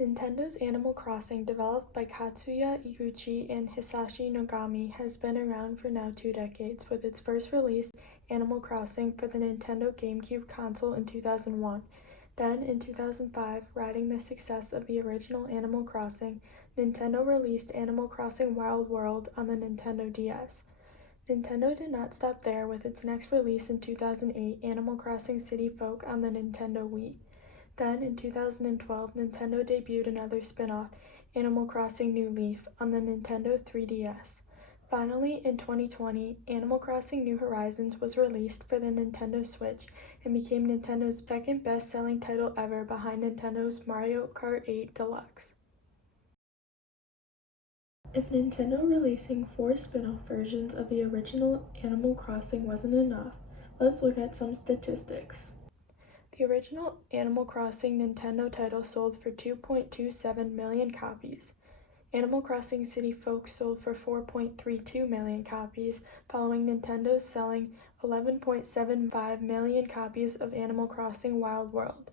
Nintendo's Animal Crossing, developed by Katsuya Iguchi and Hisashi Nogami, has been around for now 2 decades, with its first release, Animal Crossing, for the Nintendo GameCube console in 2001. Then, in 2005, riding the success of the original Animal Crossing, Nintendo released Animal Crossing Wild World on the Nintendo DS. Nintendo did not stop there with its next release in 2008, Animal Crossing City Folk, on the Nintendo Wii. Then, in 2012, Nintendo debuted another spin-off, Animal Crossing New Leaf, on the Nintendo 3DS. Finally, in 2020, Animal Crossing New Horizons was released for the Nintendo Switch and became Nintendo's second best-selling title ever behind Nintendo's Mario Kart 8 Deluxe. If Nintendo releasing 4 spin-off versions of the original Animal Crossing wasn't enough, let's look at some statistics. The original Animal Crossing Nintendo title sold for 2.27 million copies. Animal Crossing City Folk sold for 4.32 million copies, following Nintendo's selling 11.75 million copies of Animal Crossing Wild World.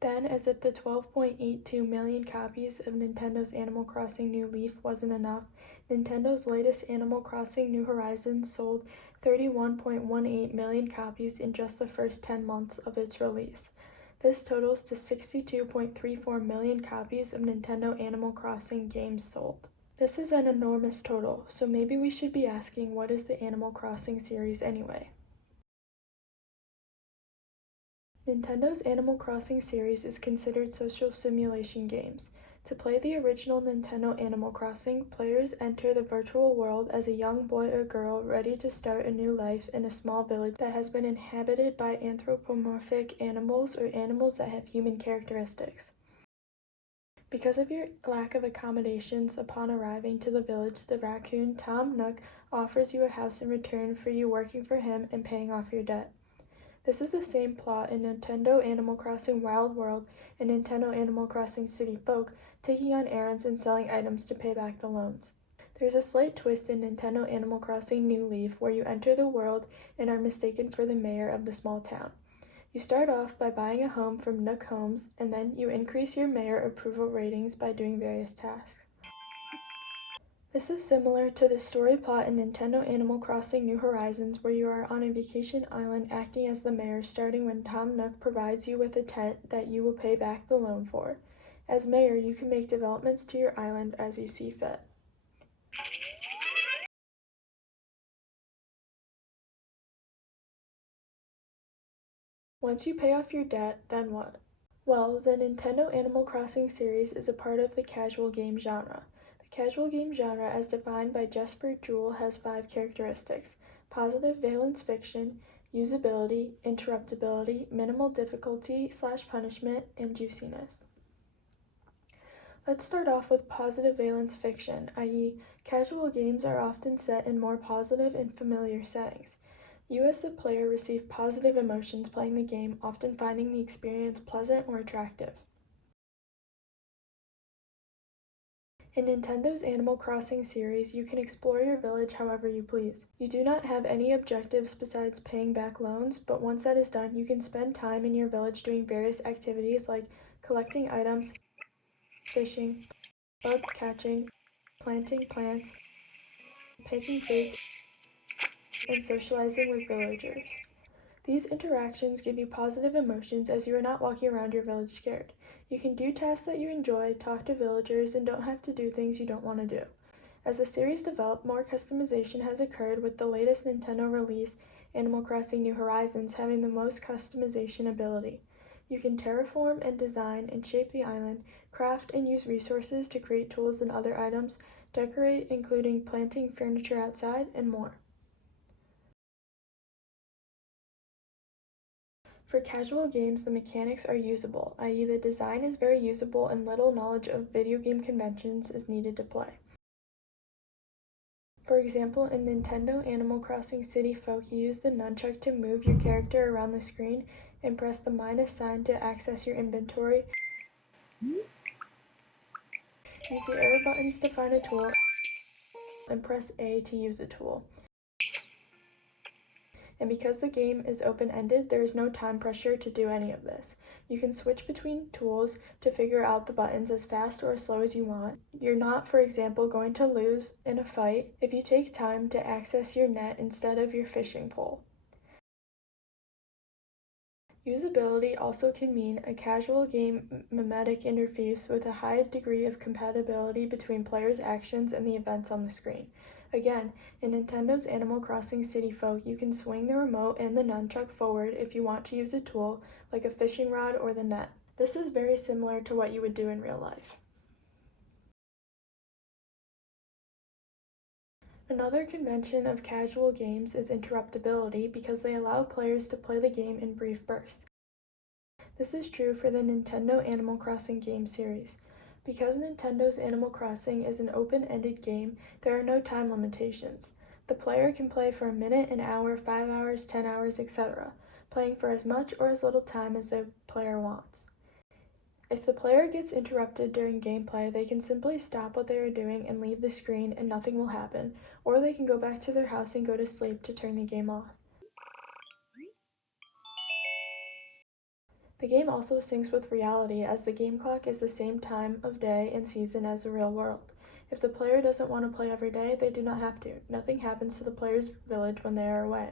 Then, as if the 12.82 million copies of Nintendo's Animal Crossing New Leaf wasn't enough, Nintendo's latest Animal Crossing New Horizons sold 31.18 million copies in just the first 10 months of its release. This totals to 62.34 million copies of Nintendo Animal Crossing games sold. This is an enormous total, so maybe we should be asking, what is the Animal Crossing series anyway? Nintendo's Animal Crossing series is considered social simulation games. To play the original Nintendo Animal Crossing, players enter the virtual world as a young boy or girl ready to start a new life in a small village that has been inhabited by anthropomorphic animals or animals that have human characteristics. Because of your lack of accommodations upon arriving to the village, the raccoon Tom Nook offers you a house in return for you working for him and paying off your debt. This is the same plot in Nintendo Animal Crossing Wild World and Nintendo Animal Crossing City Folk, taking on errands and selling items to pay back the loans. There's a slight twist in Nintendo Animal Crossing New Leaf where you enter the world and are mistaken for the mayor of the small town. You start off by buying a home from Nook Homes, and then you increase your mayor approval ratings by doing various tasks. This is similar to the story plot in Nintendo Animal Crossing New Horizons, where you are on a vacation island acting as the mayor, starting when Tom Nook provides you with a tent that you will pay back the loan for. As mayor, you can make developments to your island as you see fit. Once you pay off your debt, then what? Well, the Nintendo Animal Crossing series is a part of the casual game genre. Casual game genre, as defined by Jesper Juhl, has 5 characteristics: positive valence fiction, usability, interruptibility, minimal difficulty/punishment, and juiciness. Let's start off with positive valence fiction, i.e., casual games are often set in more positive and familiar settings. You as the player receive positive emotions playing the game, often finding the experience pleasant or attractive. In Nintendo's Animal Crossing series, you can explore your village however you please. You do not have any objectives besides paying back loans, but once that is done, you can spend time in your village doing various activities like collecting items, fishing, bug catching, planting plants, picking fruits, and socializing with villagers. These interactions give you positive emotions as you are not walking around your village scared. You can do tasks that you enjoy, talk to villagers, and don't have to do things you don't want to do. As the series developed, more customization has occurred, with the latest Nintendo release, Animal Crossing New Horizons, having the most customization ability. You can terraform and design and shape the island, craft and use resources to create tools and other items, decorate, including planting furniture outside, and more. For casual games, the mechanics are usable, i.e. the design is very usable and little knowledge of video game conventions is needed to play. For example, in Nintendo Animal Crossing City Folk, you use the nunchuck to move your character around the screen and press the minus sign to access your inventory. Use the arrow buttons to find a tool and press A to use a tool. And because the game is open-ended, there is no time pressure to do any of this. You can switch between tools to figure out the buttons as fast or as slow as you want. You're not, for example, going to lose in a fight if you take time to access your net instead of your fishing pole. Usability also can mean a casual game mimetic interface with a high degree of compatibility between players' actions and the events on the screen. Again, in Nintendo's Animal Crossing City Folk, you can swing the remote and the nunchuck forward if you want to use a tool, like a fishing rod or the net. This is very similar to what you would do in real life. Another convention of casual games is interruptibility because they allow players to play the game in brief bursts. This is true for the Nintendo Animal Crossing game series. Because Nintendo's Animal Crossing is an open-ended game, there are no time limitations. The player can play for a minute, an hour, 5 hours, 10 hours, etc., playing for as much or as little time as the player wants. If the player gets interrupted during gameplay, they can simply stop what they are doing and leave the screen and nothing will happen, or they can go back to their house and go to sleep to turn the game off. The game also syncs with reality, as the game clock is the same time of day and season as the real world. If the player doesn't want to play every day, they do not have to. Nothing happens to the player's village when they are away.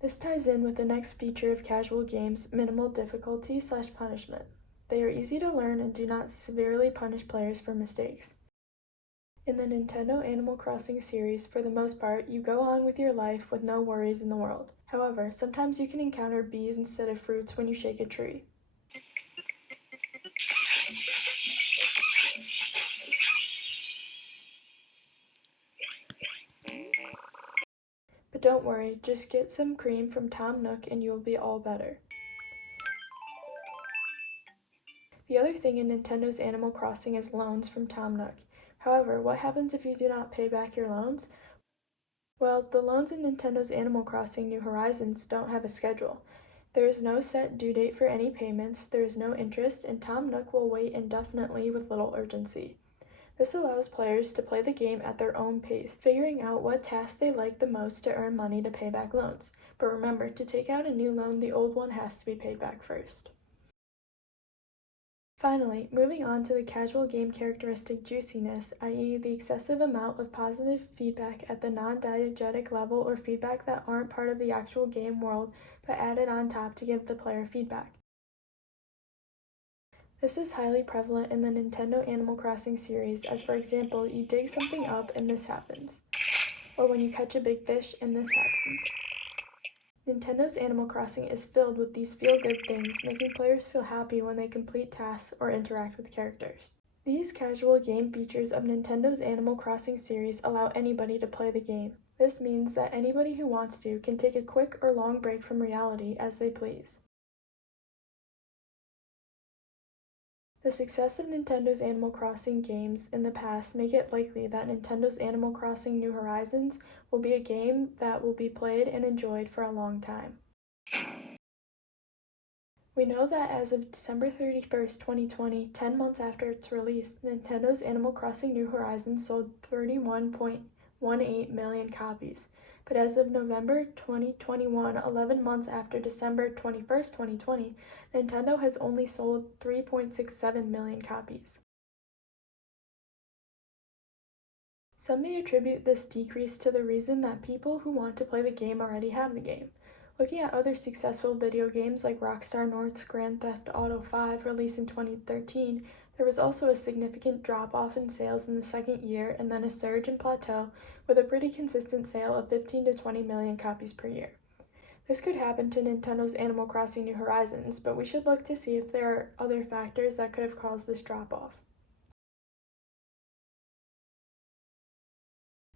This ties in with the next feature of casual games, minimal difficulty/punishment. They are easy to learn and do not severely punish players for mistakes. In the Nintendo Animal Crossing series, for the most part, you go on with your life with no worries in the world. However, sometimes you can encounter bees instead of fruits when you shake a tree. But don't worry, just get some cream from Tom Nook and you will be all better. The other thing in Nintendo's Animal Crossing is loans from Tom Nook. However, what happens if you do not pay back your loans? Well, the loans in Nintendo's Animal Crossing New Horizons don't have a schedule. There is no set due date for any payments, there is no interest, and Tom Nook will wait indefinitely with little urgency. This allows players to play the game at their own pace, figuring out what tasks they like the most to earn money to pay back loans. But remember, to take out a new loan, the old one has to be paid back first. Finally, moving on to the casual game characteristic juiciness, i.e. the excessive amount of positive feedback at the non-diegetic level or feedback that aren't part of the actual game world but added on top to give the player feedback. This is highly prevalent in the Nintendo Animal Crossing series, as for example, you dig something up and this happens, or when you catch a big fish and this happens. Nintendo's Animal Crossing is filled with these feel-good things, making players feel happy when they complete tasks or interact with characters. These casual game features of Nintendo's Animal Crossing series allow anybody to play the game. This means that anybody who wants to can take a quick or long break from reality as they please. The success of Nintendo's Animal Crossing games in the past make it likely that Nintendo's Animal Crossing New Horizons will be a game that will be played and enjoyed for a long time. We know that as of December 31st, 2020, 10 months after its release, Nintendo's Animal Crossing New Horizons sold 31.18 million copies. But as of November 2021, 11 months after December 21st, 2020, Nintendo has only sold 3.67 million copies. Some may attribute this decrease to the reason that people who want to play the game already have the game. Looking at other successful video games like Rockstar North's Grand Theft Auto V, released in 2013, there was also a significant drop-off in sales in the second year and then a surge and plateau with a pretty consistent sale of 15 to 20 million copies per year. This could happen to Nintendo's Animal Crossing New Horizons, but we should look to see if there are other factors that could have caused this drop-off.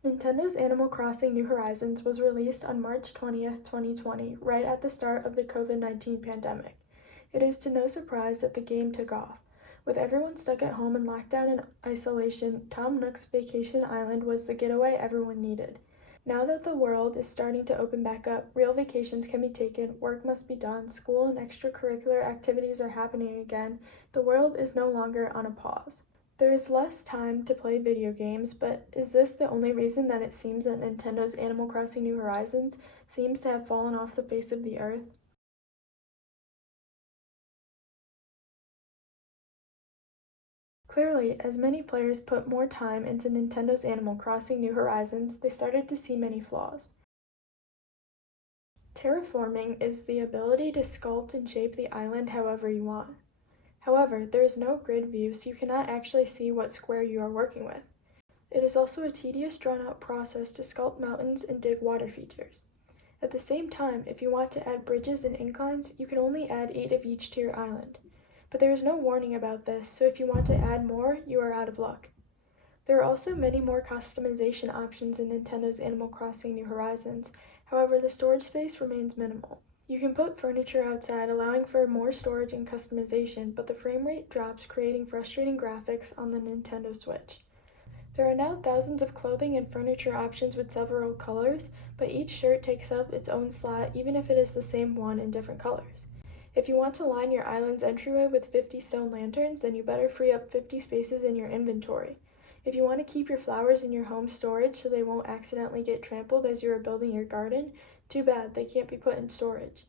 Nintendo's Animal Crossing New Horizons was released on March 20th, 2020, right at the start of the COVID-19 pandemic. It is to no surprise that the game took off. With everyone stuck at home in lockdown and isolation, Tom Nook's Vacation Island was the getaway everyone needed. Now that the world is starting to open back up, real vacations can be taken, work must be done, school and extracurricular activities are happening again, the world is no longer on a pause. There is less time to play video games, but is this the only reason that it seems that Nintendo's Animal Crossing New Horizons seems to have fallen off the face of the earth? Clearly, as many players put more time into Nintendo's Animal Crossing New Horizons, they started to see many flaws. Terraforming is the ability to sculpt and shape the island however you want. However, there is no grid view, so you cannot actually see what square you are working with. It is also a tedious, drawn-out process to sculpt mountains and dig water features. At the same time, if you want to add bridges and inclines, you can only add 8 of each to your island. But there is no warning about this, so if you want to add more, you are out of luck. There are also many more customization options in Nintendo's Animal Crossing New Horizons, however the storage space remains minimal. You can put furniture outside, allowing for more storage and customization, but the frame rate drops, creating frustrating graphics on the Nintendo Switch. There are now thousands of clothing and furniture options with several colors, but each shirt takes up its own slot even if it is the same one in different colors. If you want to line your island's entryway with 50 stone lanterns, then you better free up 50 spaces in your inventory. If you want to keep your flowers in your home storage so they won't accidentally get trampled as you are building your garden, too bad, they can't be put in storage.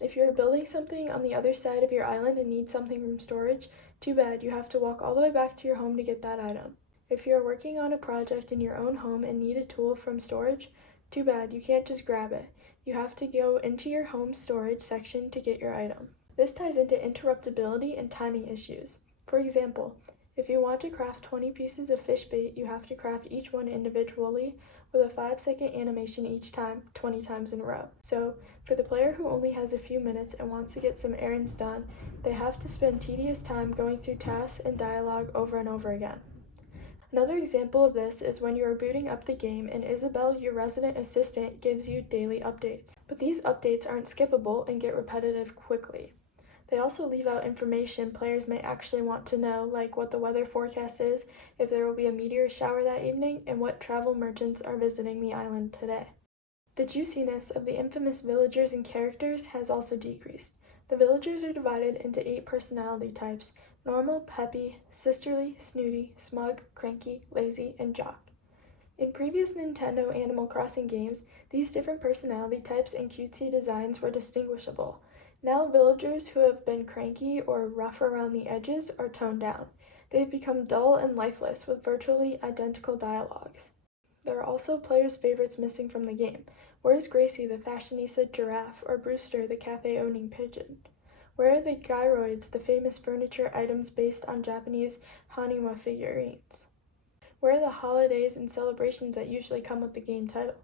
If you are building something on the other side of your island and need something from storage, too bad, you have to walk all the way back to your home to get that item. If you are working on a project in your own home and need a tool from storage, too bad, you can't just grab it. You have to go into your home storage section to get your item. This ties into interruptibility and timing issues. For example, if you want to craft 20 pieces of fish bait, you have to craft each one individually with a 5-second animation each time, 20 times in a row. So, for the player who only has a few minutes and wants to get some errands done, they have to spend tedious time going through tasks and dialogue over and over again. Another example of this is when you are booting up the game and Isabelle, your resident assistant, gives you daily updates. But these updates aren't skippable and get repetitive quickly. They also leave out information players may actually want to know, like what the weather forecast is, if there will be a meteor shower that evening, and what travel merchants are visiting the island today. The juiciness of the infamous villagers and characters has also decreased. The villagers are divided into 8 personality types: normal, peppy, sisterly, snooty, smug, cranky, lazy, and jock. In previous Nintendo Animal Crossing games, these different personality types and cutesy designs were distinguishable. Now villagers who have been cranky or rough around the edges are toned down. They have become dull and lifeless with virtually identical dialogues. There are also players' favorites missing from the game. Where is Gracie the fashionista giraffe or Brewster the cafe-owning pigeon? Where are the gyroids, the famous furniture items based on Japanese Hanuma figurines? Where are the holidays and celebrations that usually come with the game title?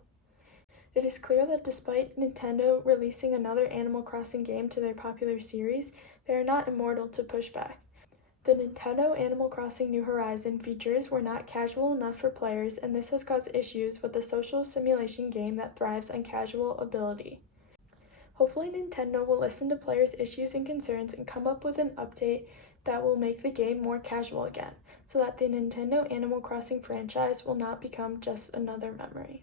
It is clear that despite Nintendo releasing another Animal Crossing game to their popular series, they are not immortal to pushback. The Nintendo Animal Crossing New Horizons features were not casual enough for players, and this has caused issues with the social simulation game that thrives on casual ability. Hopefully Nintendo will listen to players' issues and concerns and come up with an update that will make the game more casual again, so that the Nintendo Animal Crossing franchise will not become just another memory.